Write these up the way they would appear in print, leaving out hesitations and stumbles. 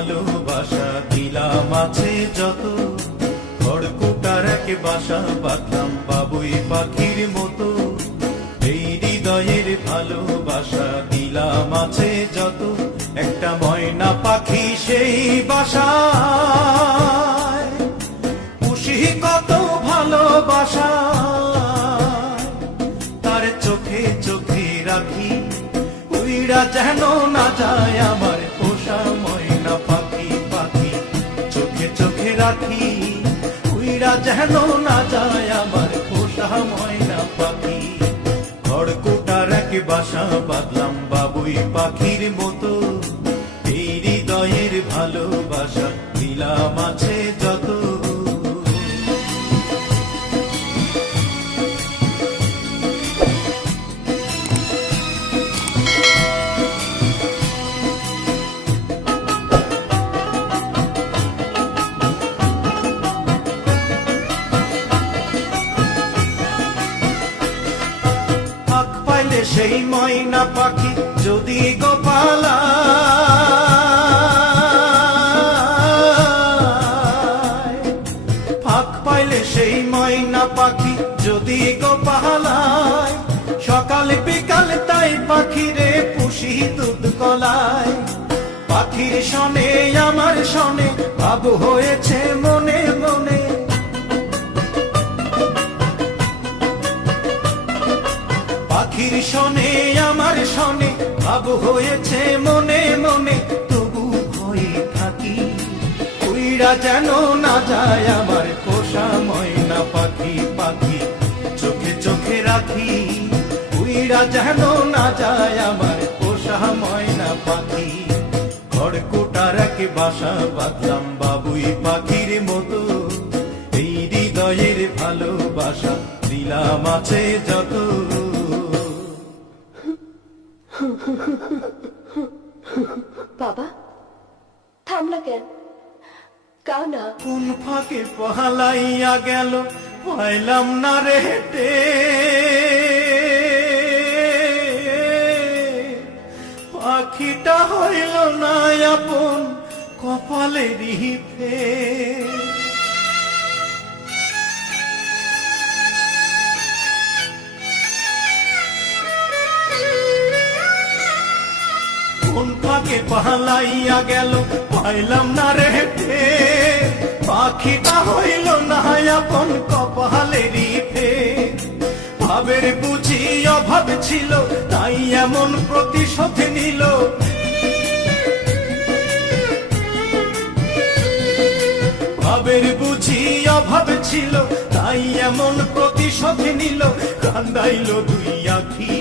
ভালোবাসা দিলাম আছে যত, খড়কুটার এক বাসা বাঁধলাম বাবুই পাখির মতো। এই হৃদয়ের ভালোবাসা দিলাম আছে যত, একটা ময়না পাখি সেই বাসায় পুষি কত ভালোবাসা, তার চোখে চোখে রাখি উইরা যেন না যায় আমার পোষা ময়না পাখি। পাখি চোখে চোখে রাখি উইরা যেন না যায় আমার পোষা ময়না পাখি। খড়কুটার এক বাসা বাঁধলাম বাবুই পাখির মতো, এই হৃদয়ের ভালোবাসা দিলাম আছে যত। সেই ময়না পাখি যদি গোপালা ফাঁক পাইলে, সেই ময়না পাখি যদি গোপালায়, সকালে বিকালে তাই পাখিরে পুষি দুধ কলায়। পাখির শনে আমার শনে ভাব হয়েছে মনে মনে, পাখির শনে আমার শনে ভাব হয়েছে মনে মনে। তবু ভয়ে থাকি উইরা যেন না যায় আমার পোষা ময়না পাখি। পাখি চোখে চোখে রাখি উইরা যেন না যায় আমার পোষা ময়না পাখি। খড়কুটার এক বাসা বাঁধলাম বাবুই পাখির মতো, এই হৃদয়ের ভালোবাসা দিলাম আছে যত। বাবা থামলা কেন? কাও না। কোন ফাঁকে পহালাইয়া গেল পাইলাম না রে হেঁটে, পাখিটা হইল না আপন কপালেরই ফের। কোন ফাঁকে পালাইয়া গেল পাইলাম না রে হেঁটে, পাখিটা হইল না আপন কপালেরই ফের। ভাবের বুঝি অভাব ছিল তাই এমন প্রতিশোধ নিল, ভাবের বুঝি অভাব ছিল তাই এমন প্রতিশোধ নিল। কান্দাইল দুই আখি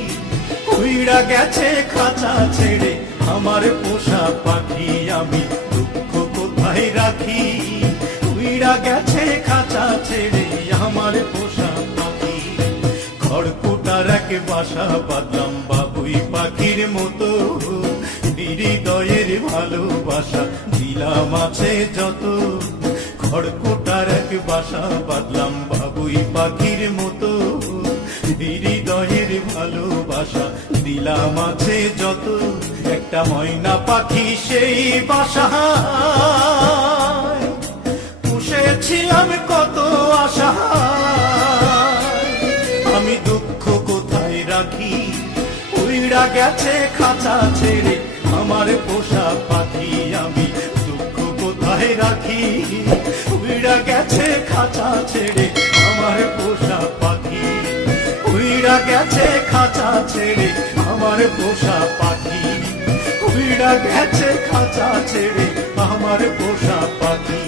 উইড়া গেছে খাঁচা ছেড়ে আমার পোষা পাখি। আমি দুঃখ কোথায় রাখি উইড়া গেছে খাঁচা ছেড়ে আমার পোষা পাখি। খড়কুটার এক বাসা বাঁধলাম বাবুই পাখির মতো, হৃদয়ের ভালোবাসা দিলাম আছে যত। খড়কুটার এক বাসা বাঁধলাম বাবুই পাখির মতো, হৃদয়ের ভালোবাসা দিলাম আছে যত। একটা ময়না পাখি সেই বাসায় পুষেছিলাম কত আশা, আমি দুঃখ কোথায় রাখি উইড়া গেছে খাঁচা ছেড়ে আমার পোষা পাখি। আমি দুঃখ কোথায় রাখি উইড়া গেছে খাঁচা ছেড়ে আমার পোষা পাখি। উইড়া গেছে খাঁচা ছেড়ে আমার পোষা পাখি, উইড়া গেছে খাঁচা ছেড়ে আমার পোষা পাখি।